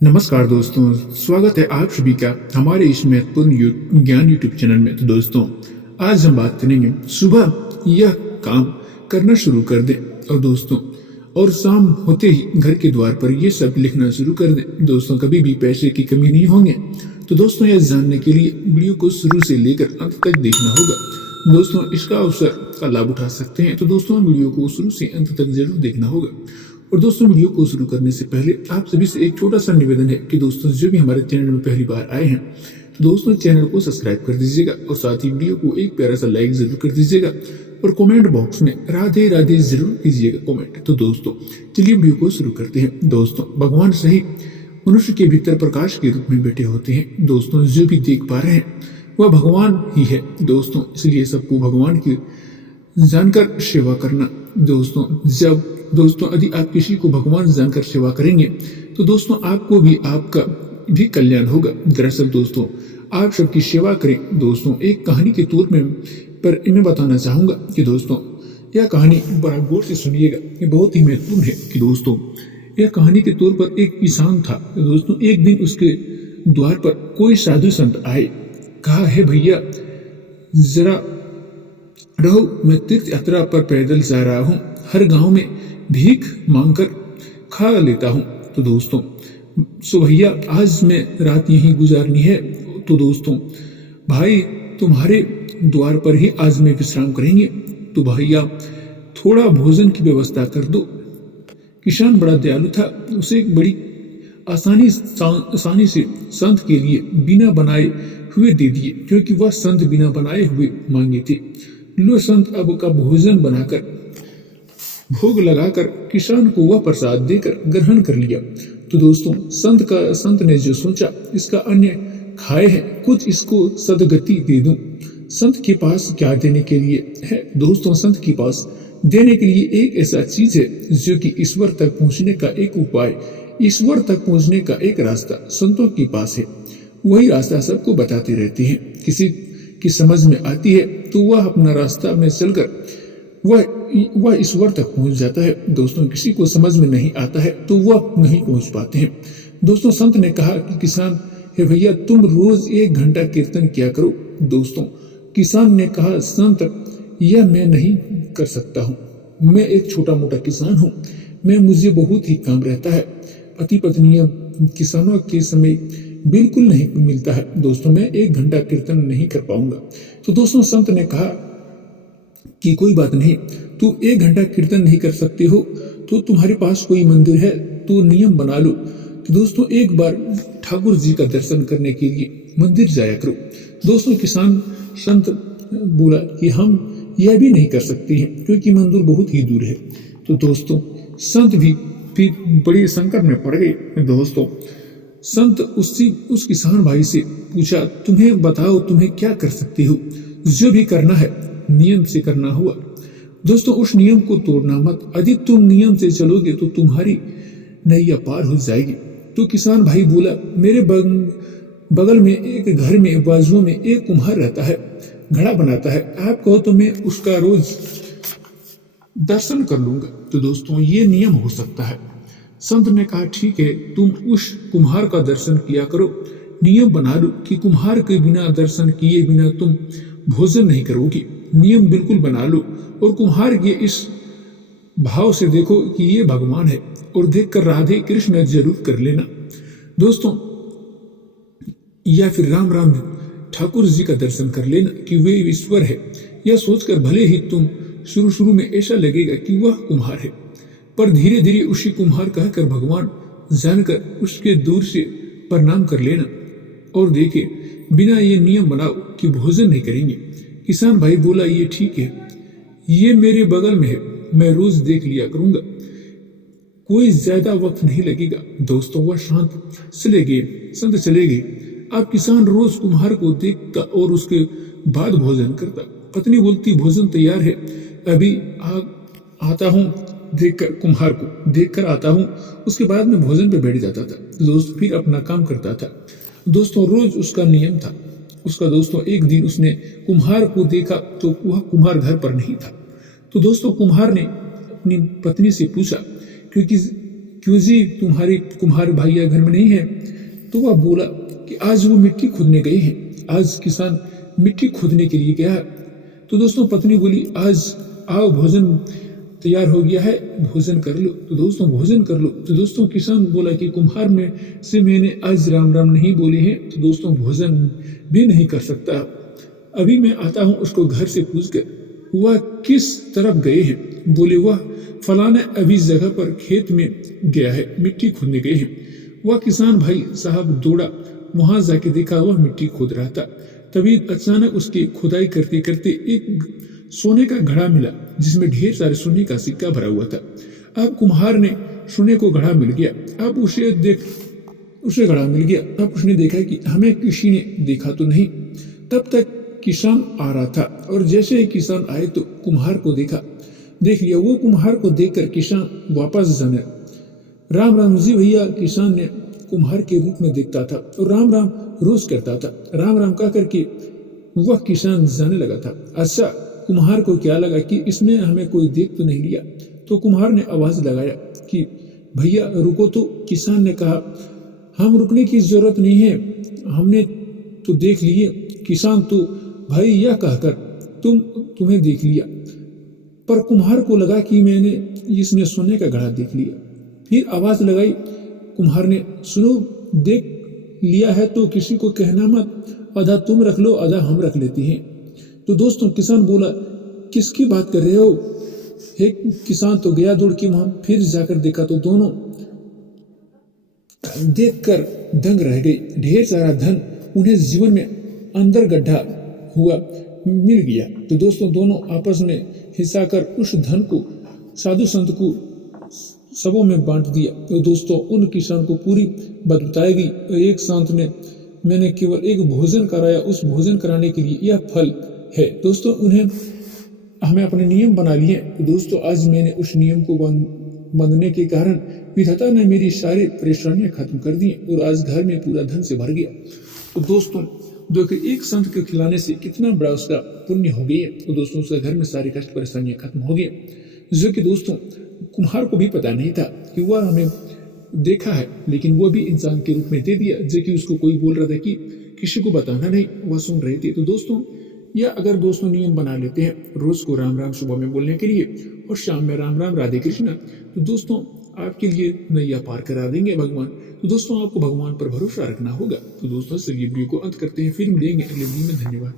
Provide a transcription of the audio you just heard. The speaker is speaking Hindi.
नमस्कार दोस्तों, स्वागत है आप सभी का हमारे इस महत्वपूर्ण ज्ञान यूट्यूब चैनल में। तो दोस्तों, आज हम बात करेंगे सुबह यह काम करना शुरू कर दें और शाम होते ही घर के द्वार पर ये सब लिखना शुरू कर दें। दोस्तों, कभी भी पैसे की कमी नहीं होंगे। तो दोस्तों, यह जानने के लिए वीडियो को शुरू से लेकर अंत तक देखना होगा। दोस्तों, इसका अवसर का लाभ उठा सकते हैं, तो दोस्तों वीडियो को शुरू से अंत तक जरूर देखना होगा। और दोस्तों, वीडियो को शुरू करने से पहले आप सभी से एक छोटा सा निवेदन है कि दोस्तों, जो भी हमारे चैनल में पहली बार आए हैं तो दोस्तों चैनल को सब्सक्राइब कर दीजिएगा और साथ ही वीडियो को एक प्यारा सा लाइक जरूर कर दीजिएगा और कमेंट बॉक्स में राधे राधे जरूर कीजिएगा कमेंट। तो दोस्तों, चलिए वीडियो को शुरू करते हैं। दोस्तों, भगवान सही मनुष्य के भीतर प्रकाश के रूप में बैठे होते हैं। दोस्तों, जो भी देख पा रहे हैं वह भगवान ही है। दोस्तों, इसलिए सबको भगवान की जानकर सेवा करना। दोस्तों, यदि आप किसी को भगवान जानकर सेवा करेंगे तो दोस्तों आपको भी आपका भी कल्याण होगा। दरअसल दोस्तों, आप सबकी सेवा करें। दोस्तों, एक कहानी के तौर में पर मैं बताना चाहूंगा कि दोस्तों यह कहानी बड़ा गौर से सुनिएगा, ये बहुत ही महत्वपूर्ण है। कि दोस्तों, यह कहानी के तौर पर एक किसान था। दोस्तों, एक दिन उसके द्वार पर कोई साधु संत आए। कहा, है भैया जरा रहो, मैं तीर्थ यात्रा पर पैदल जा रहा हूँ, हर गांव में भीख मांगकर खा लेता हूँ। तो दोस्तों, सो भैया आज मैं रात यहीं गुजारनी है, तो दोस्तों भाई तुम्हारे द्वार पर ही आज में विश्राम करेंगे, तो भैया थोड़ा भोजन की व्यवस्था कर दो। किसान बड़ा दयालु था, उसे बड़ी आसानी से संत के लिए बिना बनाए हुए दे दिए, क्योंकि वह संत बिना बनाए हुए मांगे थे। लो, संत अब का भोजन बनाकर भोग लगाकर किसान को वह प्रसाद देकर ग्रहण कर लिया। तो दोस्तों, संत ने जो सोचा, इसका अन्य खाए है, कुछ इसको सदगति दे दूं। संत के पास क्या देने के लिए है? दोस्तों, संत के पास देने के लिए एक ऐसा चीज है जो कि ईश्वर तक पहुंचने का एक उपाय, ईश्वर तक पहुंचने का एक रास्ता संतों के पास है। वही रास्ता सबको बताते रहते हैं। किसी की समझ में आती है तो वह अपना रास्ता में चलकर वह ईश्वर तक पहुंच जाता है। दोस्तों, किसी को समझ में नहीं आता है तो वह नहीं पहुंच पाते हैं। दोस्तों, संत ने कहा कि किसान, हे भैया तुम रोज 1 घंटा कीर्तन किया करो। दोस्तों, किसान ने कहा, संत यह मैं नहीं कर सकता हूँ, मैं एक छोटा मोटा किसान हूँ, मुझे बहुत ही काम रहता है, पति पत्नियां किसानों के समय बिल्कुल नहीं मिलता है। दोस्तों, मैं 1 घंटा कीर्तन नहीं कर पाऊंगा। तो दोस्तों, संत ने कहा कि कोई बात नहीं, तू 1 घंटा कीर्तन नहीं कर सकते हो तो तुम्हारे पास कोई मंदिर है तो नियम बना लो कि दोस्तों एक बार ठाकुर जी का दर्शन करने के लिए मंदिर जाया करो। दोस्तों, किसान संत बोला कि हम यह भी नहीं कर सकते हैं क्योंकि मंदिर बहुत ही दूर है। तो दोस्तों, संत भी फिर बड़ी संकट में पड़ गए। दोस्तों, संत उस किसान भाई से पूछा, तुम्हें बताओ तुम्हें क्या कर सकते हो? जो भी करना है नियम से करना हुआ। दोस्तों, उस नियम को तोड़ना मत, यदि तुम नियम से चलोगे तो तुम्हारी नैया पार हो जाएगी। तो किसान भाई बोला, मेरे बगल में एक घर में बाजुओं में एक कुम्हार रहता है, घड़ा बनाता है, आप कहो तो मैं उसका रोज दर्शन कर लूंगा। तो दोस्तों, ये नियम हो सकता है। संत ने कहा, ठीक है, तुम उस कुम्हार का दर्शन किया करो, नियम बना लो कि कुम्हार के बिना दर्शन किए बिना तुम भोजन नहीं करोगी। नियम बिल्कुल बना लो और कुम्हार के इस भाव से देखो कि ये भगवान है और देखकर राधे कृष्ण जरूर कर लेना। दोस्तों, या फिर राम राम ठाकुर जी का दर्शन कर लेना कि वे ईश्वर है। यह सोचकर भले ही तुम शुरू में ऐसा लगेगा कि वह कुम्हार है, पर धीरे धीरे उसी कुम्हार कहकर भगवान जानकर उसके दूर से प्रणाम कर लेना और देखे बिना ये नियम बनाओ कि भोजन नहीं करेंगे। किसान भाई बोला, ये ठीक है, ये मेरे बगल में है, मैं रोज देख लिया करूंगा, कोई ज्यादा वक्त नहीं लगेगा। दोस्तों, वह संत चले गए। अब किसान रोज कुम्हार को देखता और उसके बाद भोजन करता। पत्नी बोलती, भोजन तैयार है, अभी आता हूँ, देखकर कुम्हार को देखकर आता हूँ, उसके बाद में भोजन पे बैठ जाता था। दोस्तों, फिर अपना काम करता था। दोस्तों, रोज उसका नियम था उसका। दोस्तों, एक दिन उसने कुम्हार को देखा तो वह कुम्हार घर पर नहीं था। तो दोस्तों, कुम्हार ने अपनी पत्नी से पूछा, क्योंकि क्यों जी तुम्हारे कुम्हार भैया घर में नहीं है? तो वह बोला कि आज वो मिट्टी खोदने गए हैं, आज किसान मिट्टी खोदने के लिए गया है। तो दोस्तों पत्नी बोली आज आओ भोजन तैयार हो गया है, भोजन कर लो। तो दोस्तों भोजन कर लो। तो दोस्तों किसान बोला कि कुम्हार में से मैंने आज राम राम नहीं बोले हैं, तो दोस्तों भोजन भी नहीं कर सकता। अभी मैं आता हूँ उसको घर से पूछ कर वह किस तरफ गए हैं। बोले वह फलाने अभी जगह पर खेत में गया है, मिट्टी खोदने गए हैं। वह किसान भाई साहब दौड़ा, वहां जाके देखा वह मिट्टी खोद रहा था। तभी अचानक उसकी खुदाई करते करते एक सोने का घड़ा मिला जिसमें ढेर सारे सोने का सिक्का भरा हुआ था। अब कुम्हार ने सोने को घड़ा मिल गया। अब उसे घड़ा मिल गया। अब उसने देखा कि हमें किसी ने देखा तो नहीं। तब तक किसान आ रहा था और जैसे ही किसान आए तो कुम्हार को देख लिया। वो कुम्हार को देखकर किसान वापस जाने, राम राम जी भैया किसान ने कुम्हार के रूप में देखता था और राम राम रोज करता था। राम राम कह करके वह किसान जाने लगा था। अच्छा कुम्हार को क्या लगा कि इसमें हमें कोई देख तो नहीं लिया, तो कुम्हार ने आवाज लगाया कि भैया रुको। तो किसान ने कहा हम रुकने की जरूरत नहीं है, हमने तो देख लिए। किसान तो भाई यह कहकर तुम्हें देख लिया, पर कुम्हार को लगा कि मैंने इसमें सोने का घड़ा देख लिया। फिर आवाज लगाई कुम्हार ने, सुनो देख लिया है तो किसी को कहना मत, आधा तुम रख लो आधा हम रख लेते हैं। तो दोस्तों किसान बोला किसकी बात कर रहे हो? किसान तो गया दौड़ के वहां, फिर जाकर देखा तो दोनों देखकर दंग रह गई। ढेर सारा धन उन्हें जीवन में अंदर गड्ढा हुआ मिल गया। तो दोस्तों दोनों आपस में हिस्सा कर उस धन को साधु संत को सबों में बांट दिया। तो दोस्तों उन किसान को पूरी बात बताई गई और एक संत ने मैंने केवल एक भोजन कराया, उस भोजन कराने के लिए यह फल है। दोस्तों हमें अपने नियम बना लिए। तो दोस्तों आज मैंने उस नियम को बांधने के कारण विधाता ने मेरी सारी परेशानियां खत्म कर दी और आज घर में पूरा धन से भर गया। तो दोस्तों देखिए एक संत के खिलाने से कितना बड़ा उसका पुण्य हो गया। तो दोस्तों उसके घर में सारी कष्ट परेशानियां खत्म हो गई, जो कि दोस्तों कुम्हार को भी पता नहीं था कि वह हमें देखा है, लेकिन वो भी इंसान के रूप में दे दिया, जो कि उसको कोई बोल रहा था कि किसी को बताना नहीं, वह सुन रहे थे। तो दोस्तों या अगर दोस्तों नियम बना लेते हैं रोज को राम राम सुबह में बोलने के लिए और शाम में राम राम राधे कृष्णा, तो दोस्तों आपके लिए नैया पार करा देंगे भगवान। तो दोस्तों आपको भगवान पर भरोसा रखना होगा। तो दोस्तों चलिए वीडियो को अंत करते हैं, फिर मिलेंगे अगले वीडियो में। धन्यवाद।